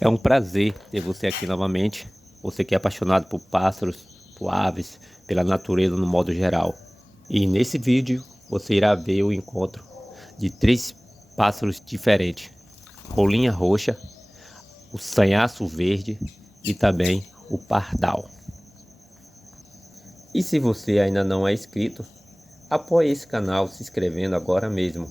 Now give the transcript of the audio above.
É um prazer ter você aqui novamente. Você que é apaixonado por pássaros, por aves, pela natureza no modo geral. E nesse vídeo você irá ver o encontro de três pássaros diferentes: rolinha roxa, o sanhaço verde e também o pardal. E se você ainda não é inscrito, apoie esse canal se inscrevendo agora mesmo.